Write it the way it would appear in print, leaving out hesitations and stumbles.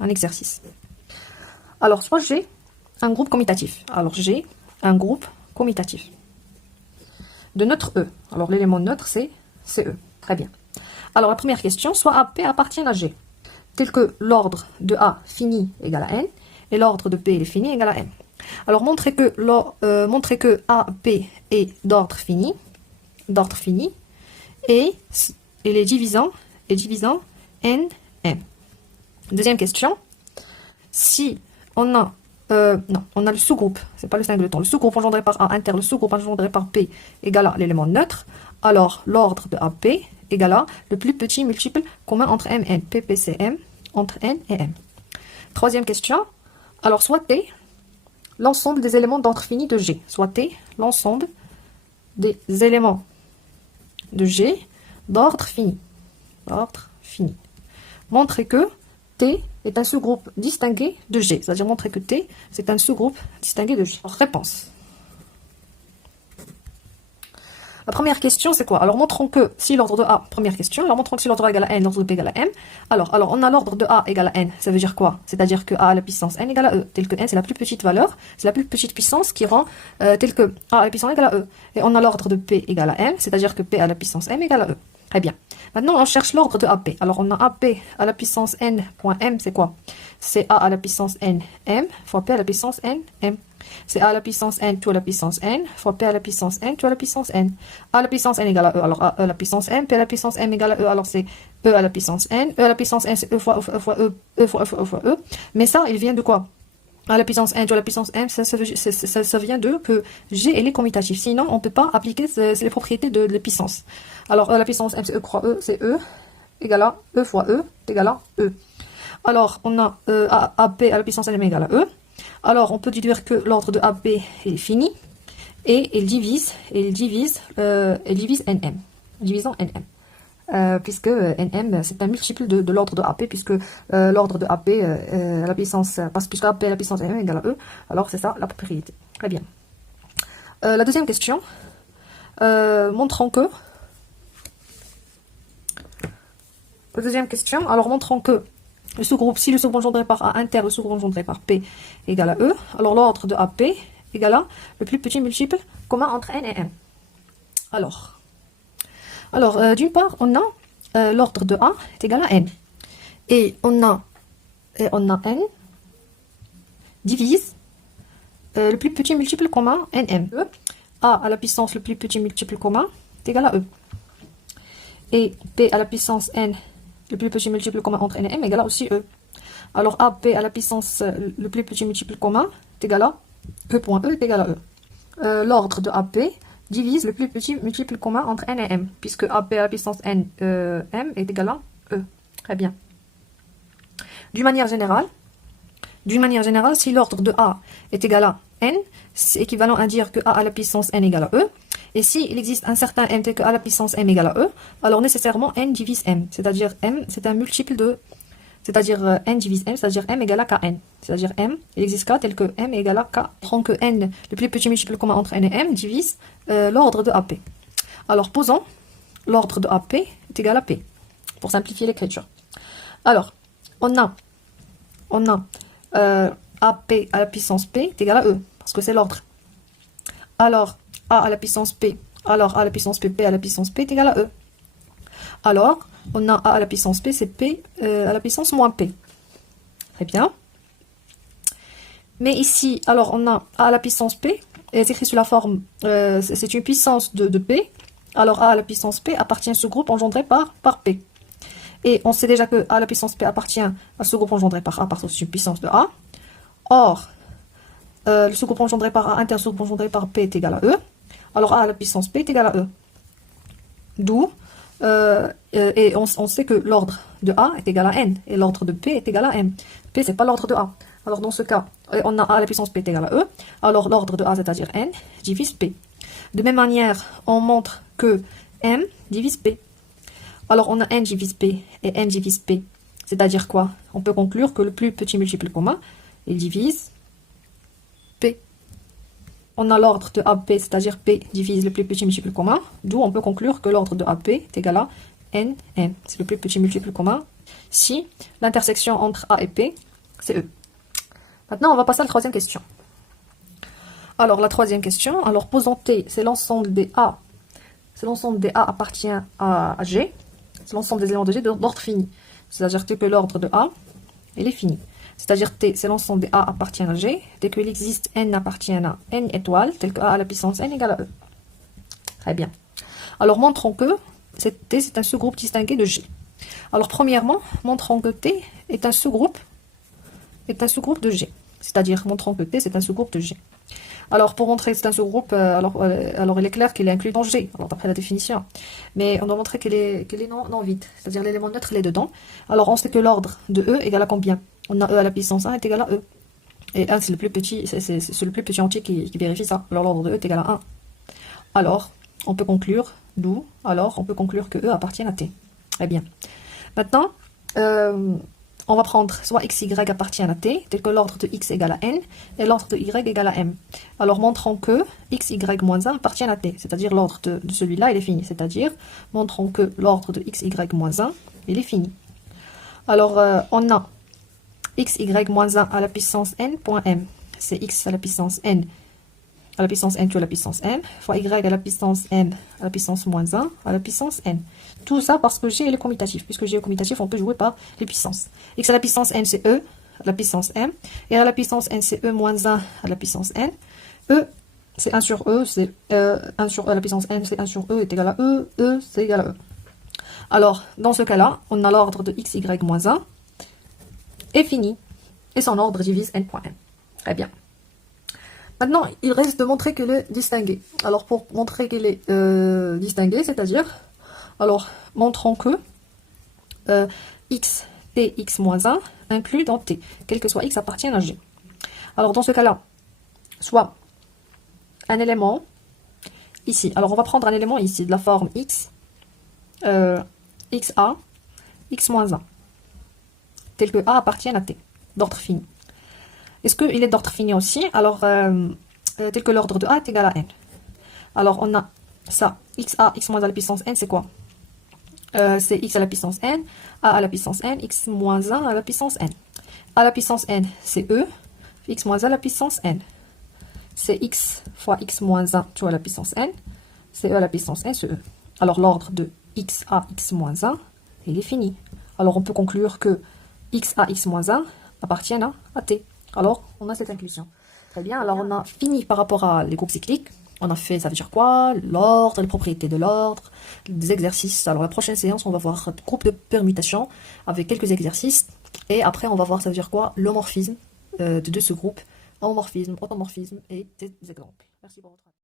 un exercice. Alors, soit j'ai un groupe commutatif. Alors, j'ai un groupe commutatif de neutre E. Alors, l'élément neutre, c'est E. Très bien. Alors, la première question, soit AP appartient à G, tel que l'ordre de A fini égale à N, et l'ordre de P fini égale à M. Alors, montrez que AP est d'ordre fini, et les divisant N, M. Deuxième question, si on a on a le sous-groupe, c'est pas le singleton, le sous-groupe engendré par A inter, le sous-groupe engendré par P égale à l'élément neutre, alors l'ordre de AP égale à le plus petit multiple commun entre M et N, PPCM, entre N et M. Troisième question, alors soit T, l'ensemble des éléments d'ordre fini de G, soit T, l'ensemble des éléments de G d'ordre fini. Montrez que T est un sous-groupe distingué de G, c'est-à-dire montrer que T, c'est un sous-groupe distingué de G. Alors, réponse. La première question, c'est quoi? Alors, montrons que si l'ordre de A, première question, alors montrons que si l'ordre de A égale à N, l'ordre de P égale à M. Alors, on a l'ordre de A égale à N, ça veut dire quoi? C'est-à-dire que A à la puissance N égale à E, tel que N, c'est la plus petite valeur, c'est la plus petite puissance qui rend tel que A à la puissance égale à E. Et on a l'ordre de P égale à M, c'est-à-dire que P à la puissance M égale à E. Très bien. Maintenant, on cherche l'ordre de AP. Alors, on a AP à la puissance N point M, c'est quoi? C'est A à la puissance N, M, fois P à la puissance N, M. C'est A à la puissance N, tout à la puissance N, fois P à la puissance N, tout à la puissance N. A à la puissance N égale à E, alors A à la puissance M, P à la puissance M égale à E, alors c'est E à la puissance N. E à la puissance N, c'est E fois E fois E, E fois E fois E fois E. Mais ça, il vient de quoi? À la puissance N, tout à la puissance M, ça vient de que G elle est commutatif. Sinon, on ne peut pas appliquer les propriétés de la puissance. Alors, E à la puissance M, c'est E croix E, c'est E, égale à E fois E, égale à E. Alors, on a AP à la puissance N égale à E. Alors, on peut déduire que l'ordre de AP est fini, et il divise NM, divisant NM. Puisque NM, c'est un multiple de l'ordre de AP, puisque l'ordre de AP à la puissance, puisque AP à la puissance M égale à E, alors c'est ça la propriété. Très bien. La deuxième question, montrons que le sous-groupe, si le sous-groupe engendré par A inter, le sous-groupe engendré par P égale à E, alors l'ordre de AP égale à le plus petit multiple commun entre N et M. Alors d'une part, on a l'ordre de A est égal à N. Et on a N divise le plus petit multiple commun NM. A à la puissance le plus petit multiple commun est égal à E. Et P à la puissance N, le plus petit multiple commun entre N et M, égale à aussi E. Alors AP à la puissance le plus petit multiple commun est égal à E point E est égal à E. L'ordre de AP divise le plus petit multiple commun entre N et M, puisque AP à la puissance N, M est égal à E. Très bien. D'une manière générale, si l'ordre de A est égal à N, c'est équivalent à dire que A à la puissance N égale à E. Et s'il existe un certain M tel que A à la puissance M égale à E, alors nécessairement N divise M. C'est-à-dire M, c'est un multiple de... C'est-à-dire N divise M, c'est-à-dire M égale à Kn. C'est-à-dire M, il existe K tel que M égale à K. Prend que N, le plus petit multiple commun entre N et M, divise l'ordre de AP. Alors posons l'ordre de AP est égal à P, pour simplifier l'écriture. Alors, on a AP à la puissance P est égal à E, parce que c'est l'ordre. Alors, A à la puissance P, alors A à la puissance P, P à la puissance P est égal à E. Alors, on a A à la puissance P, c'est P à la puissance moins P. Très bien. Mais ici, alors on a A à la puissance P, et c'est écrit sous la forme, c'est une puissance de P. Alors A à la puissance P appartient à ce groupe engendré par P. Et on sait déjà que A à la puissance P appartient à ce groupe engendré par A parce que c'est une puissance de A. Or, le sous-groupe engendré par A inter sous-groupe engendré par P est égal à E. Alors A à la puissance P est égal à E. D'où, et on sait que l'ordre de A est égal à N, et l'ordre de P est égal à M. P, c'est pas l'ordre de A. Alors dans ce cas, on a A à la puissance P est égal à E. Alors l'ordre de A, c'est-à-dire N, divise P. De même manière, on montre que M divise P. Alors on a N divise P et N divise P. C'est-à-dire quoi? On peut conclure que le plus petit multiple commun, il divise P. On a l'ordre de AP, c'est-à-dire P divise le plus petit multiple commun, d'où on peut conclure que l'ordre de AP est égal à NM. C'est le plus petit multiple commun si l'intersection entre A et P, c'est E. Maintenant, on va passer à la troisième question. Alors, la troisième question, alors posons T, c'est l'ensemble des A. C'est l'ensemble des A appartient à G. C'est l'ensemble des éléments de G d'ordre fini. C'est-à-dire que l'ordre de A, il est fini. C'est-à-dire T, c'est l'ensemble des A appartient à G. Dès qu'il existe N appartient à N étoiles, tel que A à la puissance N égale à E. Très bien. Alors, montrons que T, c'est un sous-groupe distingué de G. Alors, premièrement, montrons que T est un sous-groupe de G. C'est-à-dire, montrons que T, c'est un sous-groupe de G. Alors, pour montrer que c'est un sous-groupe, alors il est clair qu'il est inclus dans G, alors d'après la définition. Mais on doit montrer qu'il est non vide, c'est-à-dire l'élément neutre, il est dedans. Alors, on sait que l'ordre de E égale à combien? On a E à la puissance 1 est égal à E. Et 1, c'est le plus petit, c'est le plus petit entier qui vérifie ça. Alors, l'ordre de E est égal à 1. Alors, on peut conclure, on peut conclure que E appartient à T. Très bien. Maintenant, on va prendre soit x, y appartient à t, tel que l'ordre de x égale à n, et l'ordre de y égale à m. Alors, montrons que x, y moins 1 appartient à t, c'est-à-dire l'ordre de celui-là, il est fini. C'est-à-dire, montrons que l'ordre de x, y moins 1, il est fini. Alors, on a x, y moins 1 à la puissance n, point m. C'est x à la puissance n à la puissance n à la puissance n, fois y à la puissance n à la puissance moins 1 à la puissance n. Tout ça parce que g est le commutatif. Puisque g est le commutatif, on peut jouer par les puissances. X à la puissance n, c'est e à la puissance m. Et à la puissance n, c'est e moins 1 à la puissance n. E, c'est 1 sur e, c'est 1 sur e à la puissance n, c'est 1 sur e est égal à e. E, c'est égal à e. Alors, dans ce cas-là, on a l'ordre de x, y moins 1 est fini. Et son ordre divise n point m. Très bien. Maintenant, il reste de montrer qu'il est distingué. Alors, pour montrer qu'il est distingué, c'est-à-dire, alors, montrons que x, t, x moins 1 inclus dans t, quel que soit x appartient à g. Alors, dans ce cas-là, soit un élément ici. Alors, on va prendre un élément ici, de la forme x, xa, x moins 1, tel que a appartient à t, d'ordre fini. Est-ce qu'il est d'ordre fini aussi? Alors, tel que l'ordre de A est égal à n. Alors, on a ça, xa, x moins à la puissance n, c'est quoi? C'est x à la puissance n, a à la puissance n, x moins 1 à la puissance n. A à la puissance n, c'est e, x moins 1 à la puissance n. C'est x fois x moins 1, tu vois, à la puissance n. C'est e à la puissance n, c'est e. Alors, l'ordre de xa, x moins 1, il est fini. Alors, on peut conclure que xa, x moins 1 appartiennent à t. Alors, on a cette inclusion. Très bien, alors on a fini par rapport à les groupes cycliques. On a fait, ça veut dire quoi? L'ordre, les propriétés de l'ordre, des exercices. Alors, la prochaine séance, on va voir groupe de permutation avec quelques exercices. Et après, on va voir, ça veut dire quoi? L'homorphisme de ce groupe. Homomorphisme, automorphisme et des exemples. Merci pour votre attention.